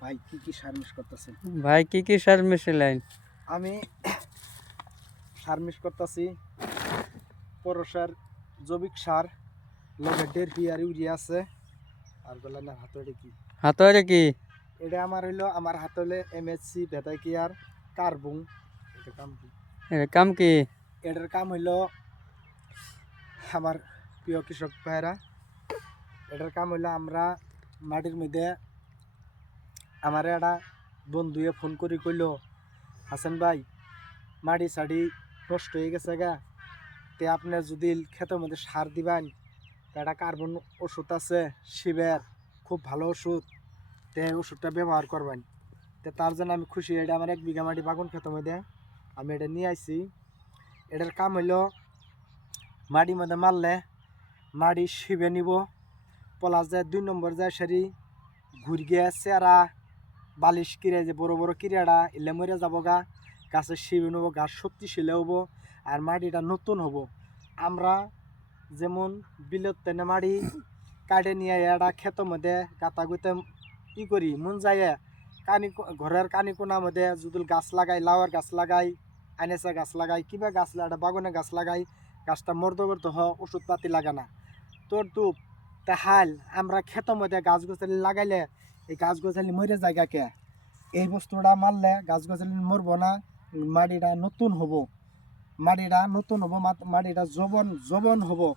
ভাই কি সার মিস করতেছেন? ভাই কি সার মিশাইলেন? আমি সার মিস করতেছি পরসার জৈবিক সার লগে 1.5 আর ইউরিয়া আছে। আর বললেন না হাতড়ে কি হাতরে কি এটা আমার হইলো আমার হাত হলে এমএসসি ভেটাইকিয়ার কার্বন। এটা কাম কি? কাম কি? এটার কাম হইলো আমার প্রিয় কৃষক ভাইরা, এটার কাম হইলো আমরা মাটির মধ্যে আমার একটা বন্ধুয়ে ফোন করে কইল, হাসান ভাই মাটি সাড়ি নষ্ট হয়ে গেছে গা, তে আপনার যদি ক্ষেতের মধ্যে সার দিবেন, একটা কার্বন ওষুধ আছে শিবের, খুব ভালো ওষুধ, তে ওষুধটা ব্যবহার করবেন। তো তার জন্য আমি খুশি। এটা আমার 1 বিঘা মাটি বাগুন ক্ষেতের মধ্যে আমি এটা নিয়ে আইছি। এটার কাম হইলো মাটির মধ্যে মারলে মাটি শিবে নিব, পলাশ যায় 2 নম্বর যায় সারি ঘুর গিয়ে চেরা বালিশ কিরে যে বড় বড় কিরাটা এলে মরে যাব গা, গাছে শিবে নেবো, গাছ শক্তিশালী হবো আর মাটিটা নতুন হবো। আমরা যেমন বিলত তেনে মাটি কাটে নিয়ে এটা ক্ষেতের মধ্যে গাতা গুতে করি মন যায় কানি ঘরের কানি কোনার মধ্যে যদি গাছ লাগাই, লাউয়ের গাছ লাগাই, আইনেসা গাছ লাগাই, কিবা গাছ লাগাই, বাগানে গাছ লাগাই, গাছটা মর্দ করতে হয়, ওষুধ পাতি লাগানা তোর টুপ তাহাল আমরা ক্ষেতের মধ্যে গাছ গাছালি লাগাইলে এই গাছ গাছালি মরে জায়গা কে, এই বস্তুটা মারলে গাছ গাছালি মরবো না, মাটিটা নতুন হবো, মাটিটা নতুন হবো, মাটিটা জবন হবো।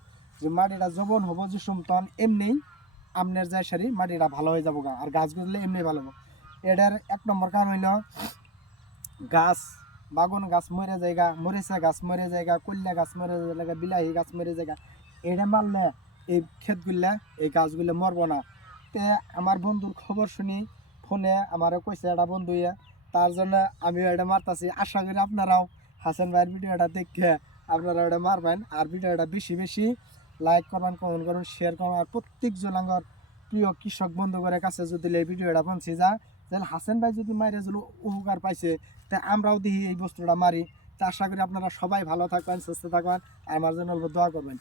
যে মাটিটা জবন হবো যে সুমতন এমনি আমনের যায় সারি মাটিটা ভালো হয়ে যাবো গা, আর গাছ গুছলে এমনি ভালো হবো। এটার 1 নম্বর কারণ হইল গাছ বাগুন গাছ মরে জায়গা, মরিচা গাছ মরে জায়গা, কল্যা গাছ মরে জায়গা, বিলাহি গাছ মরে জায়গা, এটা মারলে এই ক্ষেতগুলা এই গাছগুলো মরবো না। তে আমার বন্ধুর খবর শুনি ফোনে আমারও কইছে একটা বন্ধু, তার জন্য আমিও এটা মারতাছি। আশা করি আপনারাও হাসান ভাইয়ের ভিডিওটা দেখে আপনারা এটা মারবেন, আর ভিডিওটা বেশি বেশি লাইক করবেন, কমেন্ট করবেন, শেয়ার করবেন। আর প্রত্যেক জনাঙ্গর প্রিয় কৃষক বন্ধুদের কাছে যদি এই ভিডিওটা পৌঁছে যায়, তাহলে হাসান ভাই যদি মাইরে যদি উপকার পাইছে, তা আমরাও দেখি এই বস্তুটা মারি। তা আশা করি আপনারা সবাই ভালো থাকবেন, সুস্থ থাকবেন, আর আমার জন্য দোয়া করবেন।